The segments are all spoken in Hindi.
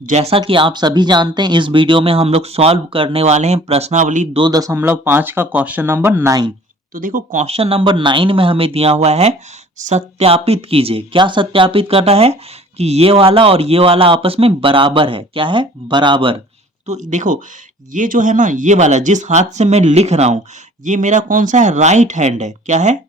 जैसा कि आप सभी जानते हैं, इस वीडियो में हम लोग सॉल्व करने वाले हैं प्रश्नावली 2.5 का क्वेश्चन नंबर 9। तो देखो क्वेश्चन नंबर 9 में हमें दिया हुआ है सत्यापित कीजिए। क्या सत्यापित करना है कि ये वाला और ये वाला आपस में बराबर है। क्या है? बराबर। तो देखो ये जो है ना, ये वाला जिस हाथ से मैं लिख रहा हूं, ये मेरा कौन सा है? राइट हैंड है। क्या है?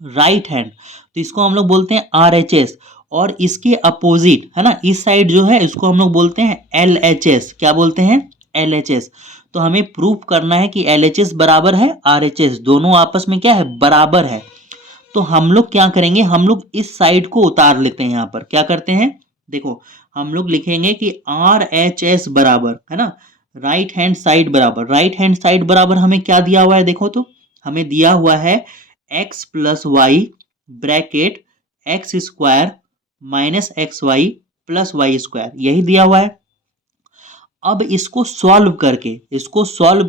Right hand. तो इसको हम लोग बोलते हैं RHS। और इसके अपोजिट है ना, इस साइड जो है इसको हम लोग बोलते हैं LHS। क्या बोलते हैं? LHS। तो हमें प्रूफ करना है कि LHS बराबर है RHS, दोनों आपस में क्या है? बराबर है। तो हम लोग क्या करेंगे, हम लोग इस साइड को उतार लेते हैं। यहाँ पर क्या करते हैं, देखो हम लोग लिखेंगे कि RHS बराबर है ना, राइट हैंड साइड बराबर। राइट हैंड साइड बराबर हमें क्या दिया हुआ है? देखो तो हमें दिया हुआ है x plus Y bracket X square minus X Y plus Y square, यही दिया हुआ है। अब इसको सॉल्व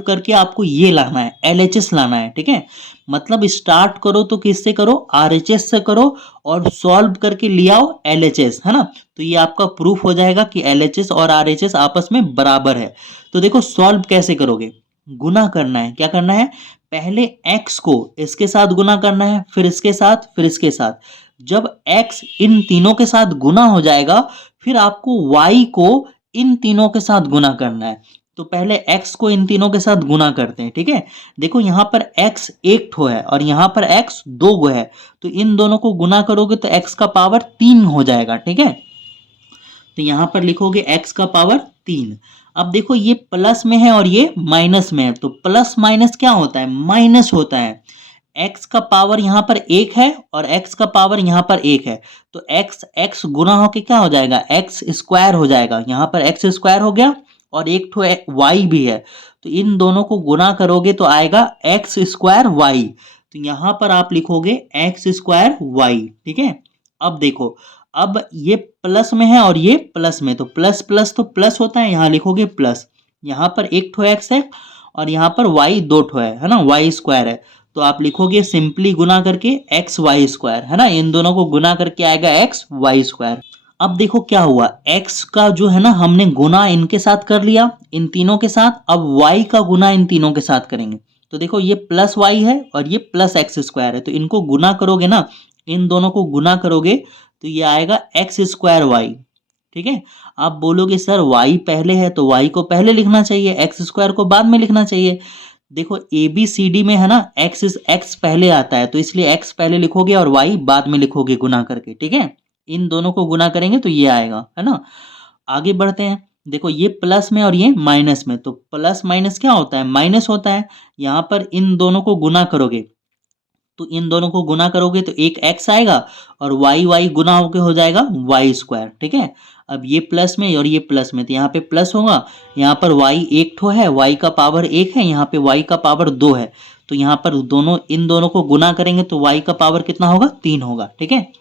करके आपको ये लाना है, LHS लाना है। ठीक है, मतलब स्टार्ट करो तो किससे करो? RHS से करो, और सॉल्व करके ले आओ LHS, है ना। तो ये आपका प्रूफ हो जाएगा कि LHS और RHS आपस में बराबर है। तो देखो सॉल्व कैसे करोगे? गुना करना है। क्या करना है? पहले x को इसके साथ गुना करना है, फिर इसके साथ, फिर इसके साथ। जब x इन तीनों के साथ गुना हो जाएगा, फिर आपको y को इन तीनों के साथ गुना करना है। तो पहले x को इन तीनों के साथ गुना करते हैं। ठीक है, देखो यहां पर x एक ठो है और यहां पर x दो गो है, तो इन दोनों को गुना करोगे तो x का पावर 3 हो जाएगा। ठीक है, तो यहां पर लिखोगे x का पावर 3। अब देखो ये प्लस में है और ये माइनस में है, तो प्लस माइनस क्या होता है? माइनस होता है। x का पावर यहाँ पर एक है और x का पावर यहाँ पर एक है, तो x x गुना होके क्या हो जाएगा? x स्क्वायर हो जाएगा। यहाँ पर x स्क्वायर हो गया और एक ठो y भी है, तो इन दोनों को गुना करोगे तो आएगा x स्क्वायर y। तो यहाँ पर आप लिखोगे x स्क्वायर y। ठीक है, अब देखो, अब ये प्लस में है और ये प्लस में, तो प्लस प्लस तो प्लस होता है, यहाँ लिखोगे प्लस। यहाँ पर एक ठो x है और यहाँ पर y दो ठो है ना, y स्क्वायर है। तो आप लिखोगे सिंपली गुना करके एक्स वाई स्क्वायर, है ना, इन दोनों को गुना करके आएगा एक्स वाई स्क्वायर। अब देखो क्या हुआ, x का जो है ना हमने गुना इनके साथ कर लिया, इन तीनों के साथ। अब y का गुना इन तीनों के साथ करेंगे, तो देखो ये प्लस वाई है और ये प्लस एक्स स्क्वायर है, तो इनको गुना करोगे ना, इन दोनों को गुना करोगे तो ये आएगा एक्स स्क्वायर वाई। ठीक है, आप बोलोगे सर y पहले है तो y को पहले लिखना चाहिए, एक्स स्क्वायर को बाद में लिखना चाहिए। देखो ABCD में है ना, x पहले आता है, तो इसलिए x पहले लिखोगे और y बाद में लिखोगे गुना करके। ठीक है, इन दोनों को गुना करेंगे तो ये आएगा, है ना। आगे बढ़ते हैं, देखो ये प्लस में और ये माइनस में, तो प्लस माइनस क्या होता है? माइनस होता है। यहाँ पर इन दोनों को गुना करोगे, तो इन दोनों को गुना करोगे तो एक x आएगा और y गुना होके हो जाएगा y स्क्वायर। ठीक है, अब ये प्लस में और ये प्लस में, तो यहाँ पे प्लस होगा, यहाँ पर y एक ठो है, y का पावर एक है, यहाँ पे y का पावर दो है, तो यहाँ पर इन दोनों को गुना करेंगे तो y का पावर कितना होगा? 3 होगा। ठीक है,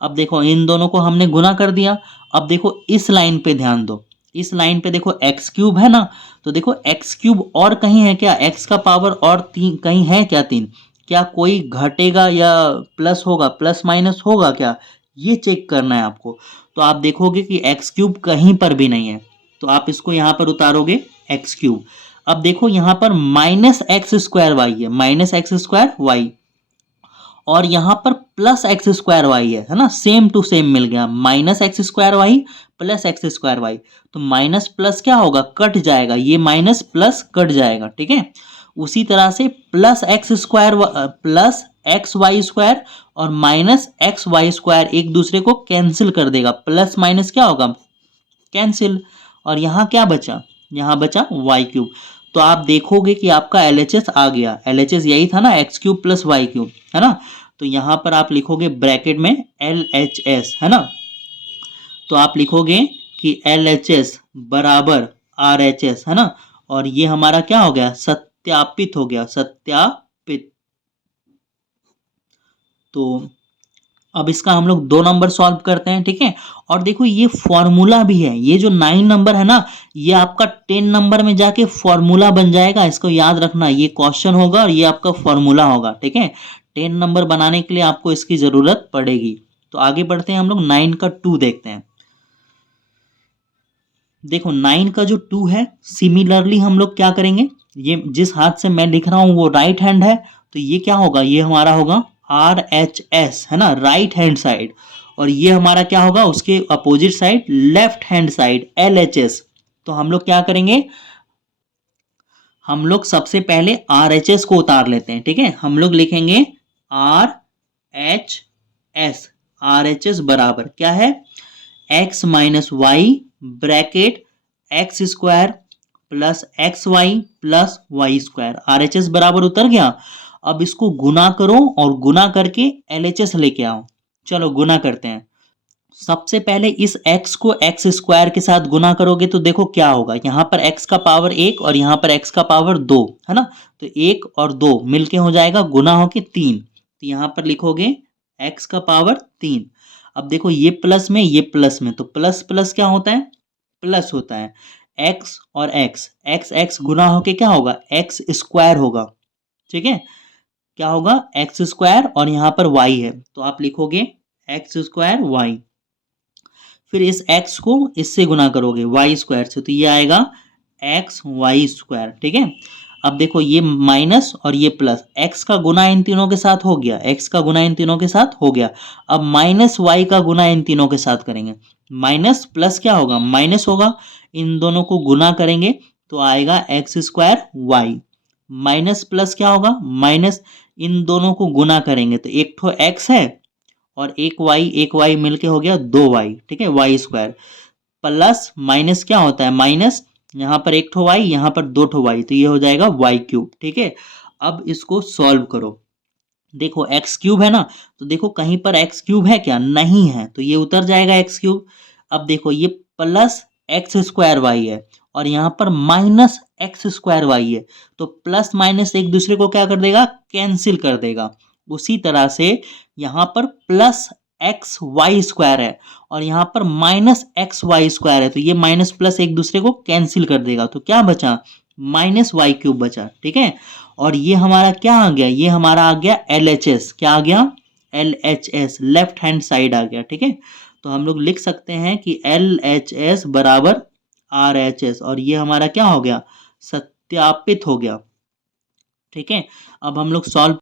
अब देखो इन दोनों को हमने गुना कर दिया। अब देखो इस लाइन पे ध्यान दो, इस लाइन पे देखो एक्स क्यूब है ना, तो देखो एक्स क्यूब और कहीं है क्या? एक्स का पावर और तीन कहीं है क्या? 3। क्या कोई घटेगा या प्लस होगा, प्लस माइनस होगा क्या? ये चेक करना है आपको। तो आप देखोगे कि एक्स क्यूब कहीं पर भी नहीं है, तो आप इसको यहाँ पर उतारोगे एक्स क्यूब। अब देखो यहाँ पर माइनस एक्स स्क्वायर वाई है, माइनस एक्स स्क्वायर वाई, और यहाँ पर प्लस एक्स स्क्वायर वाई है ना, सेम टू सेम मिल गया, minus X square Y plus X square Y. तो माइनस प्लस क्या होगा? कट जाएगा, ये माइनस प्लस कट जाएगा। ठीक है, उसी तरह से plus X square plus X Y square और माइनस एक्स वाई स्क्वायर एक दूसरे को कैंसिल कर देगा, प्लस माइनस क्या होगा? कैंसिल। और यहाँ क्या बचा? यहाँ बचा वाई क्यूब। तो आप देखोगे कि आपका LHS आ गया, LHS यही था ना, X cube plus Y cube, है ना। तो यहाँ पर आप लिखोगे ब्रैकेट में LHS, है ना। तो आप लिखोगे कि LHS बराबर RHS, है ना, और ये हमारा क्या हो गया? सत्यापित हो गया, सत्यापित। तो अब इसका हम लोग 2 नंबर सॉल्व करते हैं। ठीक है, और देखो ये फॉर्मूला भी है, ये जो 9 नंबर है ना, ये आपका 10 नंबर में जाके फॉर्मूला बन जाएगा, इसको याद रखना। ये क्वेश्चन होगा और ये आपका फॉर्मूला होगा। ठीक है, 10 नंबर बनाने के लिए आपको इसकी जरूरत पड़ेगी। तो आगे बढ़ते हैं, हम लोग 9 का 2 देखते हैं। देखो 9 का जो 2 है, सिमिलरली हम लोग क्या करेंगे, ये जिस हाथ से मैं लिख रहा हूं वो राइट हैंड है, तो ये क्या होगा, ये हमारा होगा RHS, है ना, राइट हैंड साइड। और ये हमारा क्या होगा, उसके opposite side left hand side LHS। तो हम लोग क्या करेंगे, हम लोग सबसे पहले RHS को उतार लेते हैं, ठीक है। हम लोग लिखेंगे RHS, RHS बराबर क्या है, x minus Y bracket X square plus X Y plus Y square. RHS बराबर उतर गया। अब इसको गुना करो और गुना करके LHS लेके आओ। चलो गुना करते हैं। सबसे पहले इस x को एक्स स्क्वायर के साथ गुना करोगे तो देखो क्या होगा, यहां पर x का पावर 1 और यहां पर x का पावर 2, है ना। तो 1 और 2 मिलके हो जाएगा गुना होके 3। तो यहां पर लिखोगे x का पावर 3। अब देखो ये प्लस में ये प्लस में, तो प्लस प्लस क्या होता है, प्लस होता है। x और x गुना होके क्या होगा, x स्क्वायर होगा, ठीक है। क्या होगा, एक्स स्क्वायर, और यहां पर y है तो आप लिखोगे एक्स स्क्वायर वाई। फिर इस x को इससे गुना करोगे y स्क्वायर से, तो ये आएगा एक्स वाई स्क्वायर, ठीक है। अब देखो ये माइनस और ये प्लस, x का गुना इन तीनों के साथ हो गया, x का गुना इन तीनों के साथ हो गया। अब माइनस y का गुना इन तीनों के साथ करेंगे, माइनस प्लस क्या होगा, माइनस होगा, इन दोनों को गुना करेंगे तो आएगा X square Y. Minus plus क्या होगा, माइनस, इन दोनों को गुना करेंगे तो एक ठो x है और एक वाई मिलके हो गया 2y, ठीक है, वाई स्क्वायर। प्लस माइनस क्या होता है, माइनस, यहाँ पर एक ठो वाई, यहाँ पर दो ठो वाई, तो ये हो जाएगा वाई क्यूब, ठीक है। अब इसको सॉल्व करो। देखो एक्स क्यूब है ना, तो देखो कहीं पर एक्स क्यूब है क्या, नहीं है, तो ये उतर जाएगा एक्स क्यूब। अब देखो ये प्लस एक्स स्क्वायर वाई है और यहाँ पर माइनस एक्स स्क्वायर वाई है, तो प्लस माइनस एक दूसरे को क्या कर देगा, कैंसिल कर देगा। उसी तरह से यहाँ पर प्लस एक्स वाई स्क्वायर है और यहाँ पर माइनस एक्स वाई स्क्वायर है, तो ये माइनस प्लस एक दूसरे को कैंसिल कर देगा, तो क्या बचा, माइनस वाई क्यूब बचा, ठीक है। और ये हमारा क्या आ गया, ये हमारा आ गया LHS, क्या आ गया, LHS, लेफ्ट हैंड साइड आ गया, ठीक है। तो हम लोग लिख सकते हैं कि LHS बराबर RHS, और ये हमारा क्या हो गया, सत्यापित हो गया, ठीक है। अब हम लोग सॉल्व